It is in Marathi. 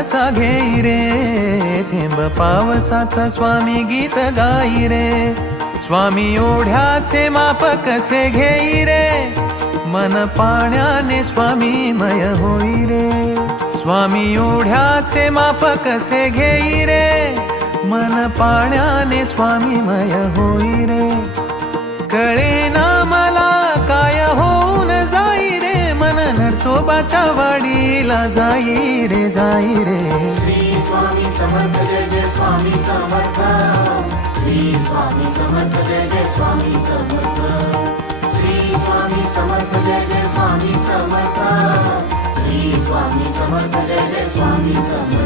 कसा घेई रे, थेंब पावसाचा स्वामी गीत गाई रे. स्वामी ओढ्याचे माप कसे घेई रे, मन पाण्याने स्वामीमय होई रे. स्वामी ओढ्याचे माप कसे घेई रे, मन पाण्याने स्वामीमय होई रे. कळेना मला काय होऊन जाई रे, मन नरसोबाच्या वाडीला जाई रे, जाई रे. श्री स्वामी समर्थ जय जय स्वामी समर्थ. श्री स्वामी समर्थ जय जय स्वामी समर्थ. श्री स्वामी समर्थ जय जय स्वामी समर्थ. श्री स्वामी समर्थ जय जय स्वामी समर्थ.